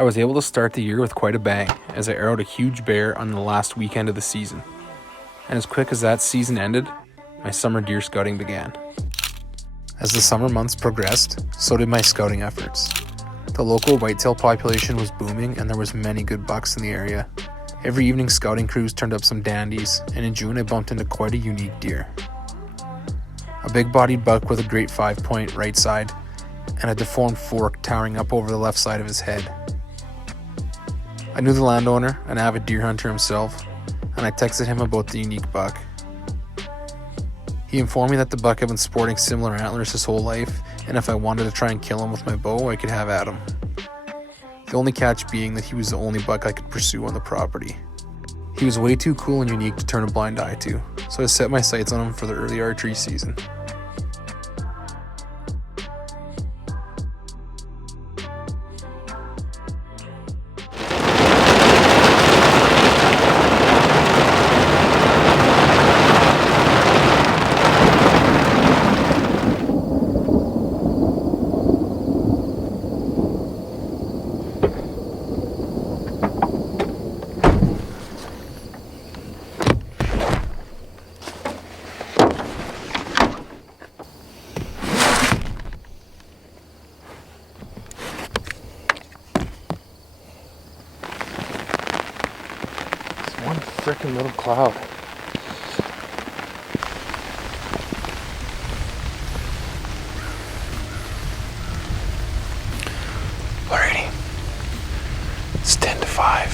I was able to start the year with quite a bang as I arrowed a huge bear on the last weekend of the season. And as quick as that season ended, my summer deer scouting began. As the summer months progressed, so did my scouting efforts. The local whitetail population was booming and there was many good bucks in the area. Every evening scouting crews turned up some dandies, and in June I bumped into quite a unique deer. A big-bodied buck with a great 5-point right side and a deformed fork towering up over the left side of his head. I knew the landowner, an avid deer hunter himself, and I texted him about the unique buck. He informed me that the buck had been sporting similar antlers his whole life, and if I wanted to try and kill him with my bow, I could have at him. The only catch being that he was the only buck I could pursue on the property. He was way too cool and unique to turn a blind eye to, so I set my sights on him for the early archery season. One frickin' little cloud. Alrighty. It's 10 to 5.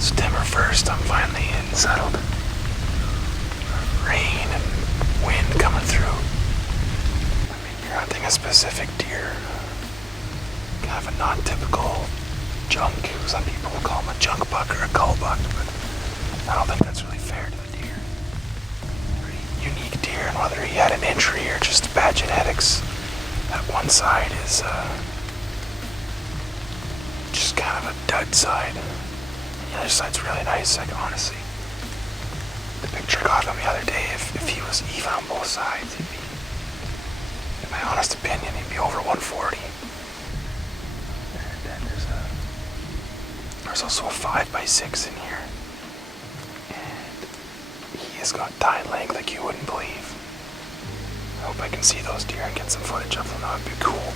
September 1st, I'm finally in settled. Rain and wind coming through. I mean, you're hunting a specific deer. Kind of a non-typical junk. Some people will call him a junk buck or a cull buck, but I don't think that's really fair to the deer. Pretty unique deer, and whether he had an injury or just bad genetics, that one side is just kind of a dud side. The other side's really nice. Like, honestly, the picture I got of him the other day, if he was even on both sides, he'd be, in my honest opinion, he'd be over 140. There's also a 5x6 in here, and he has got tine length like you wouldn't believe. I hope I can see those deer and get some footage of them. That would be cool.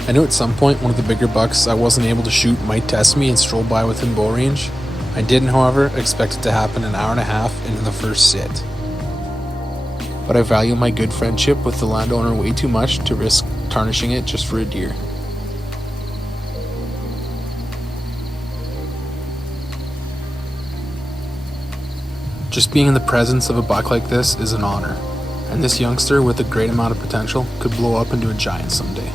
I knew at some point one of the bigger bucks I wasn't able to shoot might test me and stroll by within bow range. I didn't, however, expect it to happen an hour and a half into the first sit. But I value my good friendship with the landowner way too much to risk tarnishing it just for a deer. Just being in the presence of a buck like this is an honor, and this youngster with a great amount of potential could blow up into a giant someday.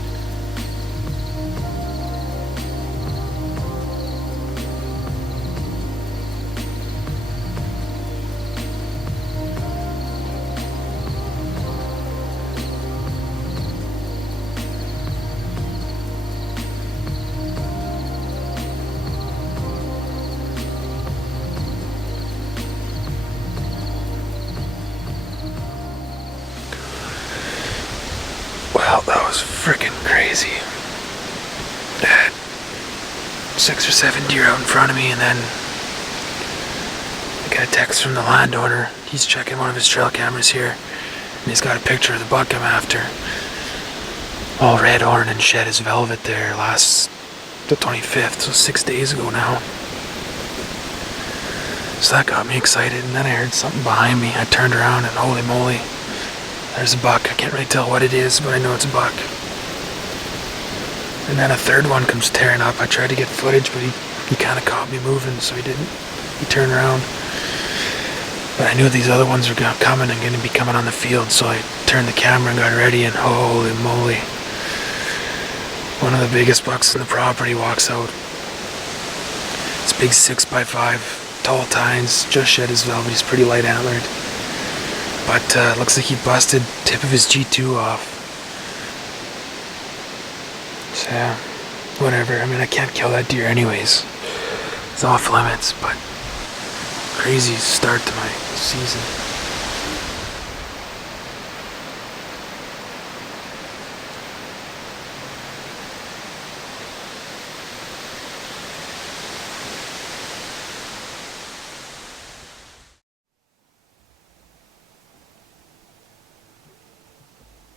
Wow, that was freaking crazy. I had 6 or 7 deer out in front of me, and then I got a text from the landowner. He's checking one of his trail cameras here, and he's got a picture of the buck I'm after. All red, orange, and shed as velvet there. Last the 25th, so 6 days ago now. So that got me excited, and then I heard something behind me. I turned around and holy moly, there's a buck. I can't really tell what it is, but I know it's a buck. And then a third one comes tearing up. I tried to get footage, but he kind of caught me moving, so he didn't. He turned around. But I knew these other ones were coming and going to be coming on the field, so I turned the camera and got ready, and holy moly, one of the biggest bucks in the property walks out. It's big 6x5, tall tines, just shed his velvet. He's pretty light antlered, but looks like he busted tip of his G2 off. So yeah, whatever. I mean, I can't kill that deer anyways. It's off limits, but crazy start to my season.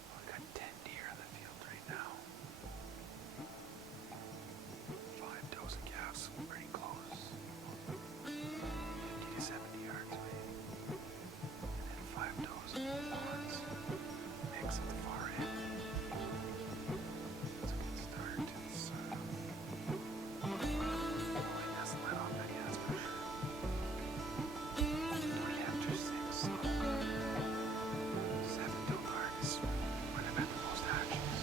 I got 10 deer on the field right now. 5 dozen calves, pretty close. 50 to 70 yards away. And then 5 dozen lawns. Mix at the far end. It's a good start. It's he hasn't let off any, that's for sure. 3 after 6, so 7 till dark is when I've had the most actions.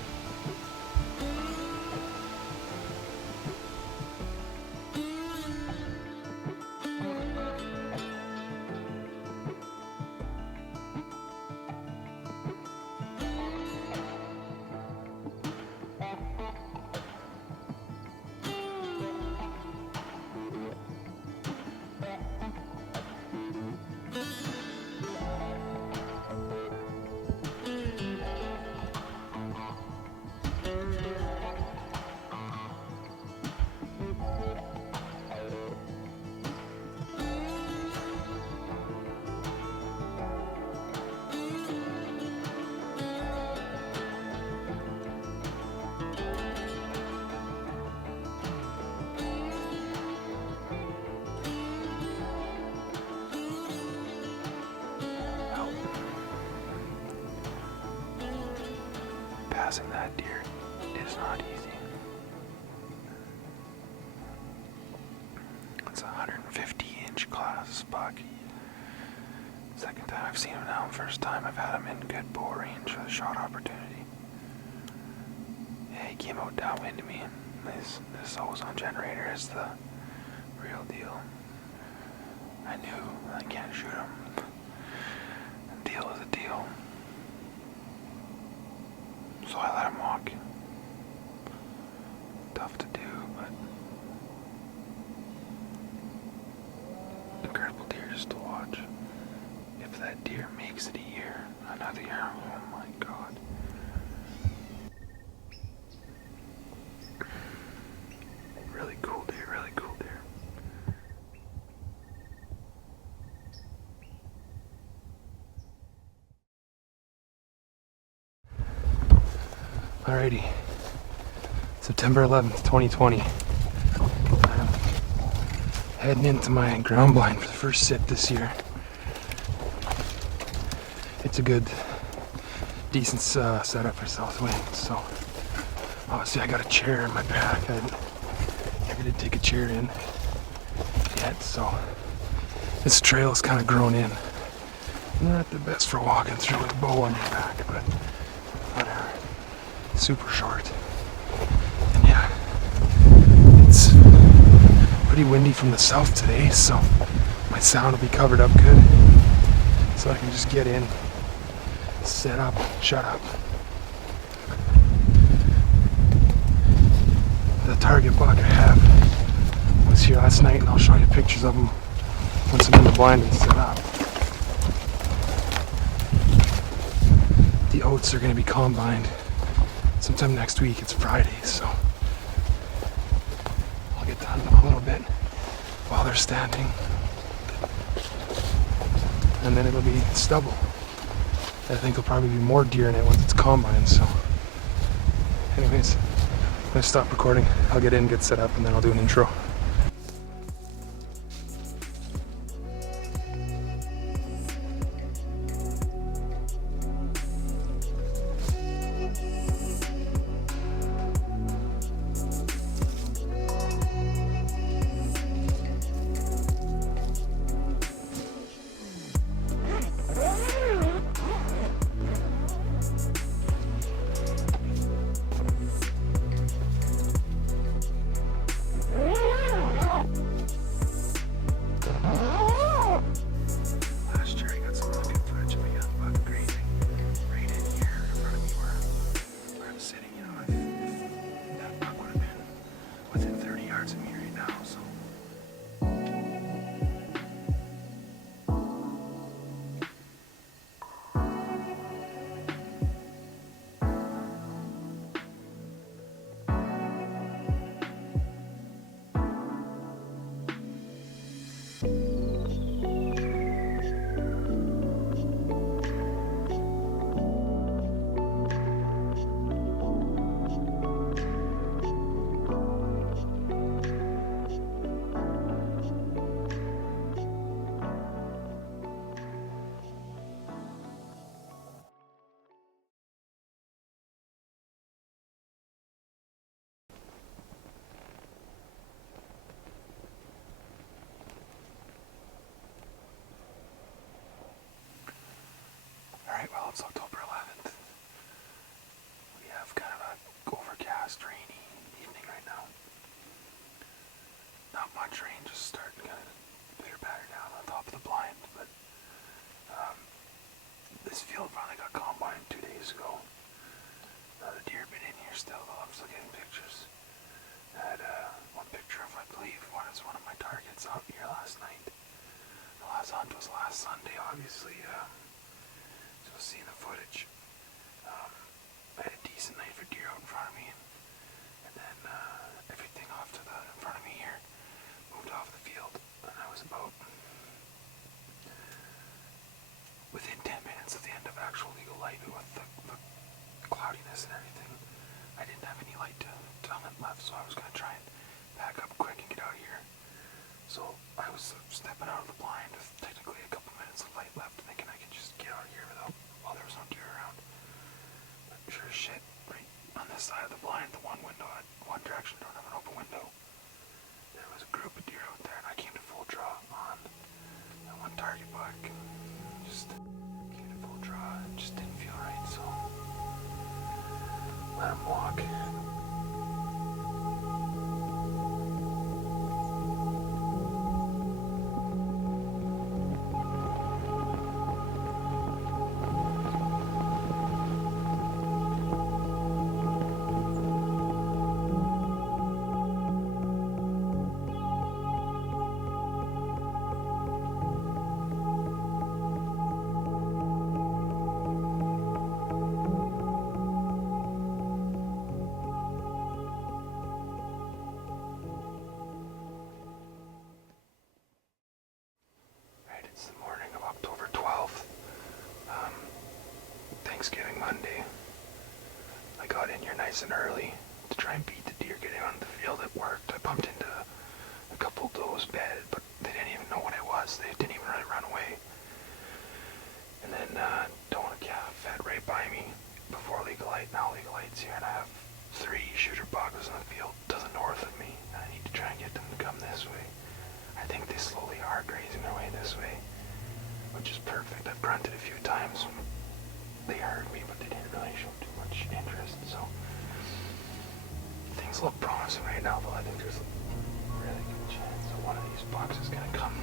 Passing that deer is not easy. It's a 150-inch class buck. Second time I've seen him now. First time I've had him in good bow range for the shot opportunity. Yeah, he came out downwind to me. This ozone generator is the real deal. I knew I can't shoot him. A deal is a deal. So I let him walk. Tough to do, but incredible deers to watch. If that deer makes it a year, another year, oh my God. Really cool deer, really cool deer. Alrighty, September 11th, 2020. I'm heading into my ground blind for the first sit this year. It's a good, decent setup for south wind, so obviously I got a chair in my pack. I never did take a chair in yet, so this trail is kind of grown in. Not the best for walking through with a bow on your back, but whatever. Super short. And yeah, it's pretty windy from the south today, so my sound will be covered up good. So I can just get in, set up, shut up. The target buck I have was here last night, and I'll show you pictures of him once I'm in the blind and set up. The oats are going to be combined sometime next week. It's Friday, so I'll get done a little bit while they're standing, and then it'll be stubble. I think there'll probably be more deer in it once it's combined. So anyways, I'm gonna stop recording. I'll get in, get set up, and then I'll do an intro. Alright, well, it's October 11th. We have kind of a overcast, rainy evening right now. Not much rain, just starting kind of bitter patter down on top of the blind, but this field finally got combined 2 days ago. The deer have been in here still, though. I'm still getting pictures. I had one picture of, I believe, one of my targets out here last night. The last hunt was last Sunday, obviously. So you'll see in the footage. I had a decent night for deer out in front of me, and then everything off to the in front of me here moved off the field, and I was about within 10 minutes of the end of actual legal light with the cloudiness and everything. I didn't have any light to hunt left, so I was going to try and pack up quick and get out of here. So I was stepping out of the blind with technically a couple minutes of light left, thinking I could just get out of here while there was no deer around. But sure as shit, right on this side of the blind, the one window, one direction, don't have an open window, there was a group of deer out there, and I came to full draw on that one target buck. Just came to full draw, it just didn't feel right, so let him walk. It's the morning of October 12th, Thanksgiving Monday. I got in here nice and early to try and beat the deer getting on the field. It worked. I bumped into a couple does bedded, but they didn't even know what I was. They didn't even really run away. And then Dona calf fed right by me before legal light. Now legal light's here, and I have 3 shooter bucks in the field to the north of me. I need to try and get them to come this way. I think they slowly are grazing their way this way, which is perfect. I've grunted a few times. They heard me, but they didn't really show too much interest, so things look promising right now, though. I think there's a really good chance that one of these bucks is going to come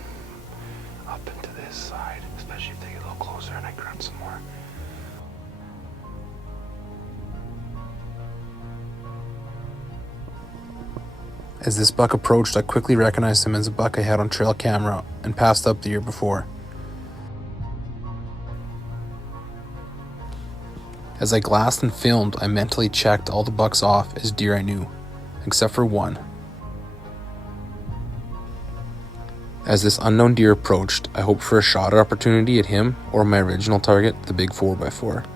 up into this side, especially if they get a little closer and I grunt some more. As this buck approached, I quickly recognized him as a buck I had on trail camera and passed up the year before. As I glassed and filmed, I mentally checked all the bucks off as deer I knew, except for one. As this unknown deer approached, I hoped for a shot opportunity at him or my original target, the big 4x4.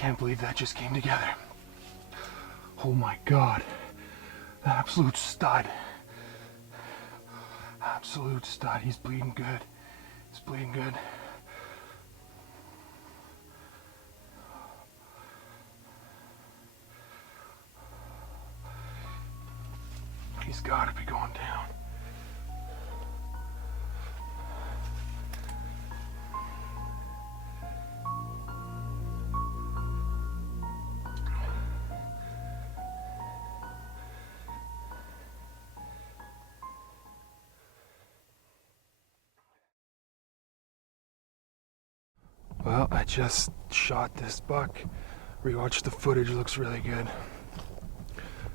can't believe that just came together. Oh my God. Absolute stud. Absolute stud. He's bleeding good. He's bleeding good. He's got to be going down. Well, I just shot this buck. Rewatched the footage, looks really good.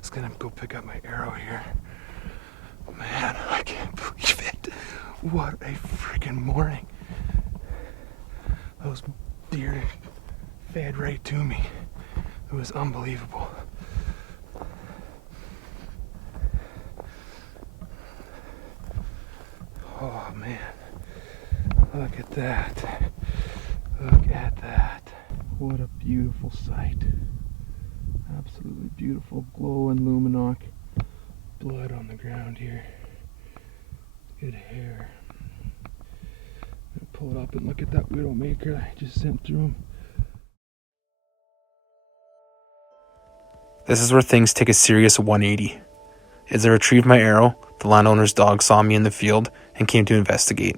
Just gonna go pick up my arrow here. Man, I can't believe it. What a freaking morning. Those deer fed right to me. It was unbelievable. Oh man, look at that. Look at that. What a beautiful sight. Absolutely beautiful. Glow and luminoc. Blood on the ground here. Good hair. I'm gonna pull it up and look at that widowmaker I just sent through him. This is where things take a serious 180. As I retrieved my arrow, the landowner's dog saw me in the field and came to investigate.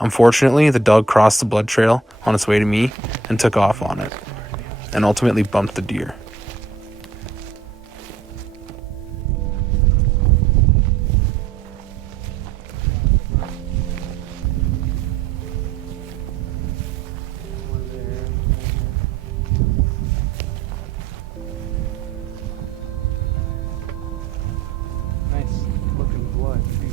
Unfortunately, the dog crossed the blood trail on its way to me and took off on it, and ultimately bumped the deer. Nice looking blood too.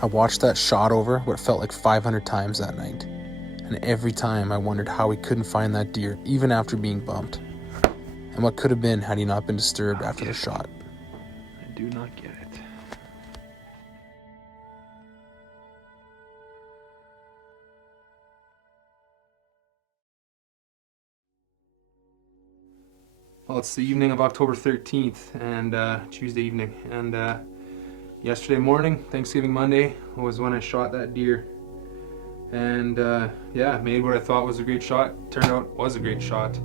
I watched that shot over what felt like 500 times that night, and every time I wondered how he couldn't find that deer even after being bumped, and what could have been had he not been disturbed after the shot. I do not get it. Well, it's the evening of October 13th and Tuesday evening, and yesterday morning, Thanksgiving Monday, was when I shot that deer. And yeah, made what I thought was a great shot. Turned out it was a great shot.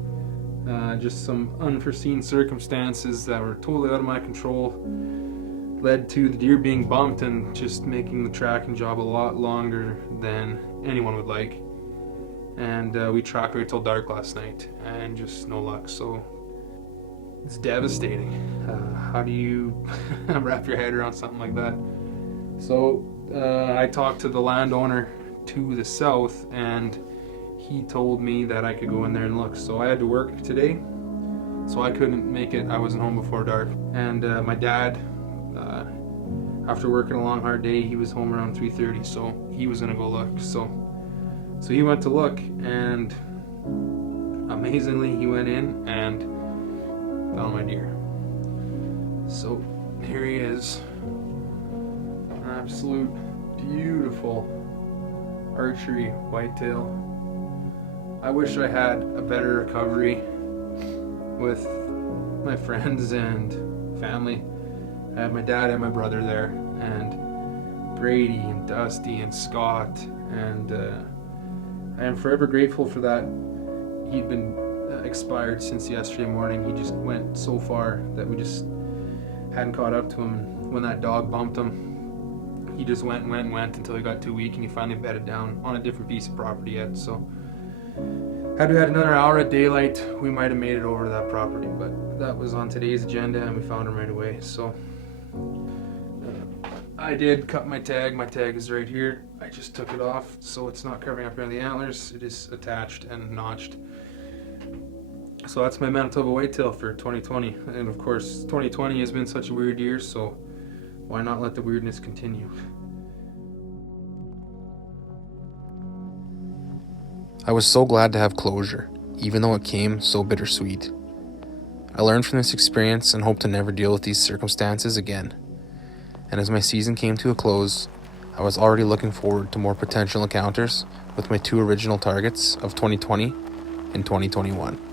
Just some unforeseen circumstances that were totally out of my control led to the deer being bumped and just making the tracking job a lot longer than anyone would like. And we tracked right till dark last night and just no luck. So it's devastating. How do you wrap your head around something like that? So I talked to the landowner to the south, and he told me that I could go in there and look. So I had to work today, so I couldn't make it. I wasn't home before dark. And my dad, after working a long hard day, he was home around 3:30, so he was gonna go look. So he went to look, and amazingly he went in and found my deer. So here he is. An absolute beautiful archery whitetail. I wish I had a better recovery with my friends and family. I had my dad and my brother there, and Brady and Dusty and Scott, and I am forever grateful for that. He'd been expired since yesterday morning. He just went so far that we just hadn't caught up to him. When that dog bumped him, he just went until he got too weak, and he finally bedded down on a different piece of property yet. So had we had another hour at daylight, we might have made it over to that property, but that was on today's agenda, and we found him right away. So I did cut my tag. My tag is right here. I just took it off so it's not covering up around the antlers. It is attached and notched. So that's my Manitoba whitetail for 2020. And of course, 2020 has been such a weird year, so why not let the weirdness continue? I was so glad to have closure, even though it came so bittersweet. I learned from this experience and hope to never deal with these circumstances again. And as my season came to a close, I was already looking forward to more potential encounters with my two original targets of 2020 and 2021.